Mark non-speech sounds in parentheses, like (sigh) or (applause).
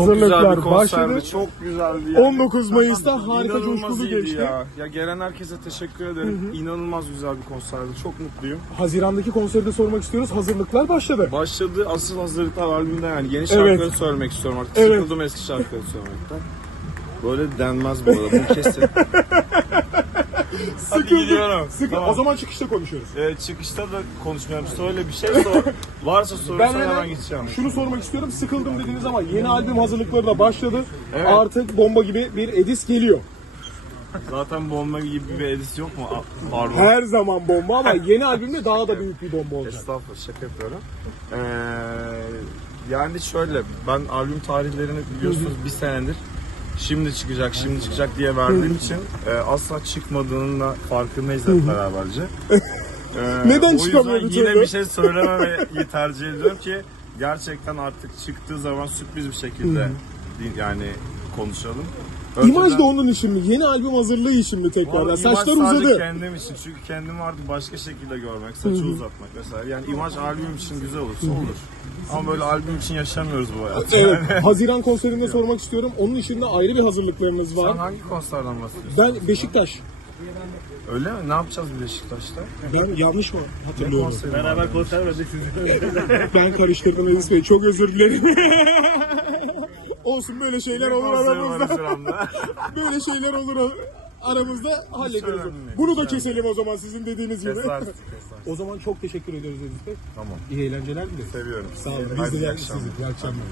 Hazırlıklar başladı. Çok güzeldi. Yani. 19 Mayıs'ta harika coşkulu geçti. Ya. ya gelen herkese teşekkür ederim. İnanılmaz güzel bir konserdi. Çok mutluyum. Haziran'daki konseri de sormak istiyoruz. Hazırlıklar başladı. Başladı asıl hazırlıklar albümde yani. Yeni şarkıları Evet. söylemek istiyorum artık. Evet. Sıkıldım eski şarkıları söylemekten. Böyle denmez bu arada. Bunu kesin. (laughs) Gidiyorum. Sıkı. Tamam. O zaman çıkışta konuşuyoruz. Ee, çıkışta da konuşmuyorum. Söyle bir şey sor. (laughs) Varsa sorun Ben hemen gideceğim. şunu sormak istiyorum. Sıkıldım dediniz ama yeni albüm hazırlıkları da başladı. Evet. Artık bomba gibi bir edis geliyor. Zaten bomba gibi bir edis yok mu? A- Pardon. Her zaman bomba ama (laughs) yeni albümde daha da büyük bir bomba olacak. Estağfurullah şaka yapıyorum. Ee, yani şöyle ben albüm tarihlerini biliyorsunuz bir senedir şimdi çıkacak şimdi çıkacak diye verdiğim için e, asla çıkmadığının da farkındayız hep beraberce. Ee, Neden o çıkamıyor bir yüzden yine bir şey söylememeyi tercih ediyorum ki gerçekten artık çıktığı zaman sürpriz bir şekilde yani konuşalım. İmaj Önceden- da onun için mi? Yeni albüm hazırlığı için mi tekrar? Vallahi Saçlar imaj uzadı. kendim için. Çünkü kendim artık başka şekilde görmek, saçı uzatmak vesaire. Yani imaj albüm için güzel olursa olur. Ama böyle albüm için yaşamıyoruz bu hayatı. Evet. (laughs) Haziran konserinde sormak istiyorum. Onun dışında ayrı bir hazırlıklarınız Sen var. hangi konserden bahsediyorsun? Ben Beşiktaş. Öyle mi? Ne yapacağız Beşiktaş'ta? Ben yanlış mı hatırlıyorum? Beraber konser verdik sizi. Ben karıştırdım Enis Bey. Çok özür dilerim. (laughs) Olsun böyle şeyler olur aramızda. (laughs) Böyle şeyler olur aramızda hallederiz. Bunu da keselim o zaman sizin dediğiniz gibi. Kesersin, (laughs) kesersin. O zaman çok teşekkür ediyoruz Bey. Tamam. İyi eğlenceler dileriz. Seviyorum. Sağ olun. Biz de iyi akşamlar. İyi akşamlar.